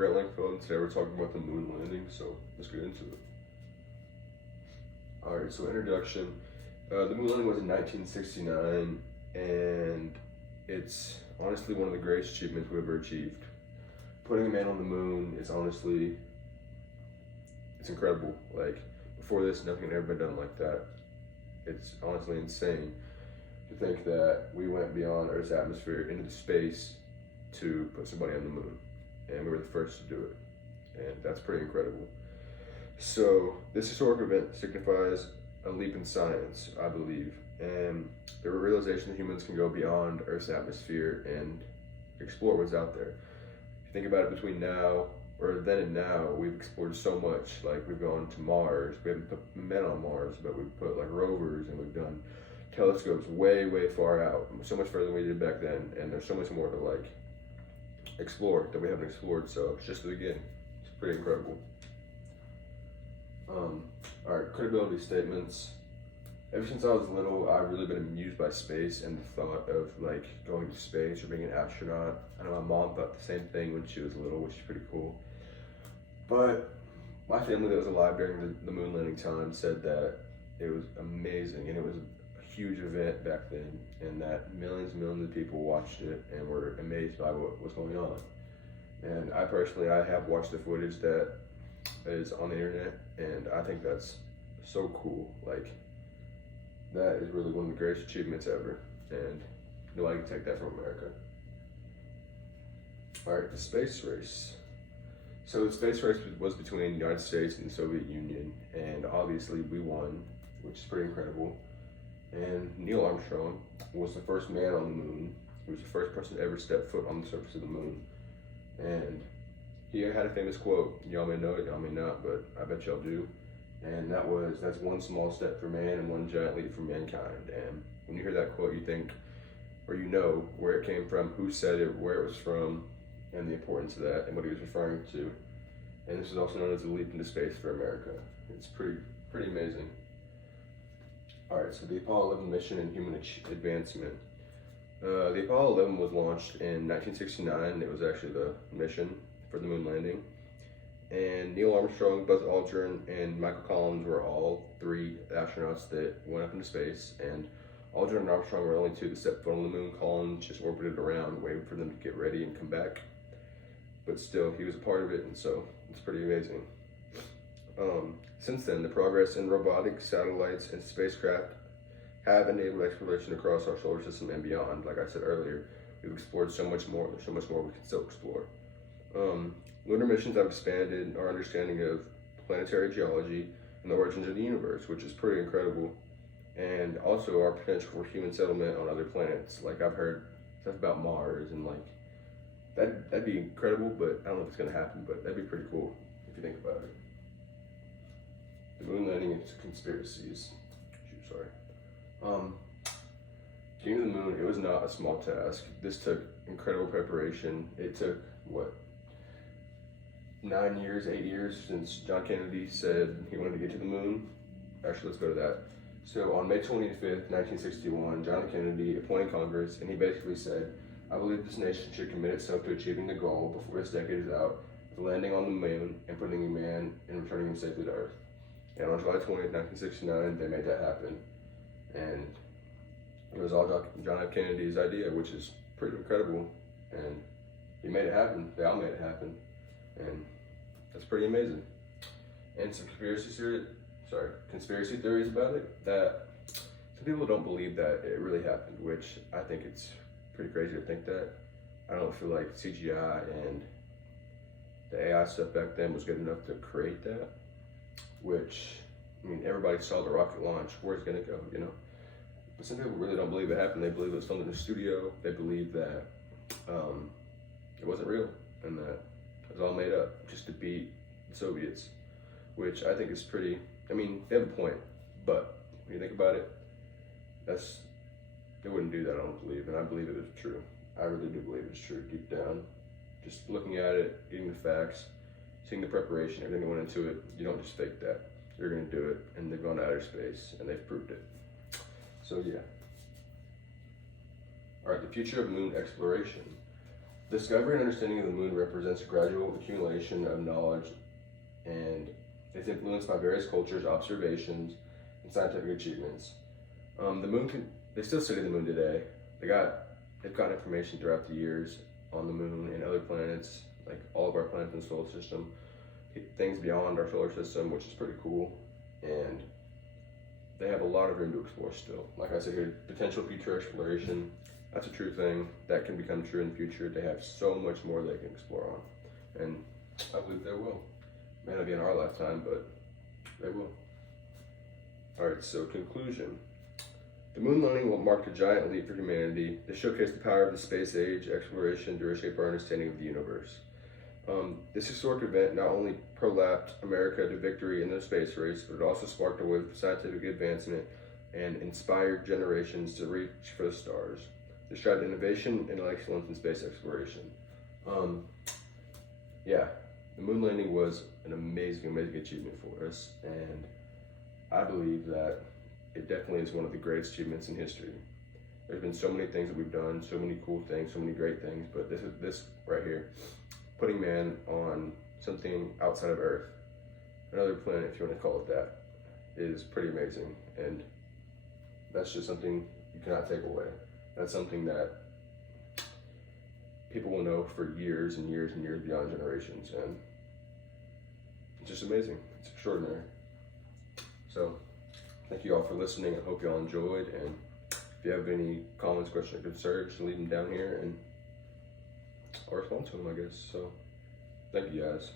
Grant Langfeld, and today we're talking about the moon landing, so let's get into it. Alright, so introduction. The moon landing was in 1969, and it's honestly one of the greatest achievements we've ever achieved. Putting a man on the moon is honestly, it's incredible. Like, before this, nothing had ever been done like that. It's honestly insane to think that we went beyond Earth's atmosphere into the space to put somebody on the moon, and we were the first to do it, and that's pretty incredible. So this historic event signifies a leap in science, I believe, and the realization that humans can go beyond Earth's atmosphere and explore what's out there. If you think about it, between now, or then and now, we've explored so much. Like, we've gone to Mars, we haven't put men on Mars, but we've put like rovers, and we've done telescopes way, way far out, so much further than we did back then, and there's so much more to like explore that we haven't explored, so it's just the beginning. It's pretty incredible. Alright, credibility statements. Ever since I was little, I've really been amused by space and the thought of like going to space or being an astronaut. I know my mom thought the same thing when she was little, which is pretty cool. But my family that was alive during the moon landing time said that it was amazing, and it was a huge event back then, and that millions and millions of people watched it and were amazed by what was going on. And I personally, I have watched the footage that is on the internet, and I think that's so cool. Like, that is really one of the greatest achievements ever, and nobody can take that from America. Alright, the space race. So the space race was between the United States and the Soviet Union, and obviously we won, which is pretty incredible. And Neil Armstrong was the first man on the moon. He was the first person to ever step foot on the surface of the moon. And he had a famous quote. Y'all may know it, y'all may not, but I bet y'all do. And that's one small step for man and one giant leap for mankind. And when you hear that quote, you think, or you know where it came from, who said it, where it was from, and the importance of that and what he was referring to. And this is also known as the leap into space for America. It's pretty amazing. Alright, so the Apollo 11 mission and human advancement. The Apollo 11 was launched in 1969. It was actually the mission for the moon landing. And Neil Armstrong, Buzz Aldrin, and Michael Collins were all three astronauts that went up into space. And Aldrin and Armstrong were the only two that stepped foot on the moon. Collins just orbited around, waiting for them to get ready and come back. But still, he was a part of it, and so it's pretty amazing. Since then, the progress in robotics, satellites, and spacecraft have enabled exploration across our solar system and beyond. Like I said earlier, we've explored so much more. There's so much more we can still explore. Lunar missions have expanded our understanding of planetary geology and the origins of the universe, which is pretty incredible. And also our potential for human settlement on other planets. Like, I've heard stuff about Mars, and like, that'd be incredible, but I don't know if it's gonna happen, but that'd be pretty cool if you think about it. The moon landing and conspiracies. Getting to the moon, it was not a small task. This took incredible preparation. It took, what, 8 years since John Kennedy said he wanted to get to the moon? Actually, let's go to that. So on May 25th, 1961, John Kennedy appointed Congress, and he basically said, I believe this nation should commit itself to achieving the goal before this decade is out, of landing on the moon and putting a man and returning him safely to Earth. And on July 20th, 1969, they made that happen. And it was all John F. Kennedy's idea, which is pretty incredible. And he made it happen. They all made it happen. And that's pretty amazing. And some conspiracy theories about it, that some people don't believe that it really happened, which I think it's pretty crazy to think that. I don't feel like CGI and the AI stuff back then was good enough to create that, which, I mean, everybody saw the rocket launch, where's it gonna go, you know? But some people really don't believe it happened. They believe it was filmed in the studio. They believe that it wasn't real, and that it was all made up just to beat the Soviets, which I think is pretty, I mean, they have a point, but when you think about it, they wouldn't do that, I don't believe, and I believe it is true. I really do believe it's true deep down. Just looking at it, getting the facts, seeing the preparation, everything that went into it, you don't just fake that. You're gonna do it, and they've gone to outer space, and they've proved it. So yeah. All right, the future of moon exploration. Discovery and understanding of the moon represents a gradual accumulation of knowledge and is influenced by various cultures, observations, and scientific achievements. They still study the moon today. They've got information throughout the years on the moon and other planets, like all of our planets in the solar system, things beyond our solar system, which is pretty cool. And they have a lot of room to explore still. Like I said here, potential future exploration, that's a true thing. That can become true in the future. They have so much more they can explore on. And I believe they will. May not be in our lifetime, but they will. Alright, so conclusion. The moon landing will mark a giant leap for humanity. They showcase the power of the space age, exploration, to reshape our understanding of the universe. This historic event not only prolapsed America to victory in the space race, but it also sparked a wave of scientific advancement and inspired generations to reach for the stars. They strived innovation and excellence in space exploration. Yeah, the moon landing was an amazing achievement for us, and I believe that it definitely is one of the greatest achievements in history. There's been so many things that we've done, so many cool things, so many great things, but this right here, putting man on something outside of Earth, another planet if you want to call it that, is pretty amazing. And that's just something you cannot take away. That's something that people will know for years and years and years beyond generations, and it's just amazing. It's extraordinary. So thank you all for listening. I hope you all enjoyed, and if you have any comments, questions, or concerns, leave them down here and I'll respond to them, I guess. So thank you guys.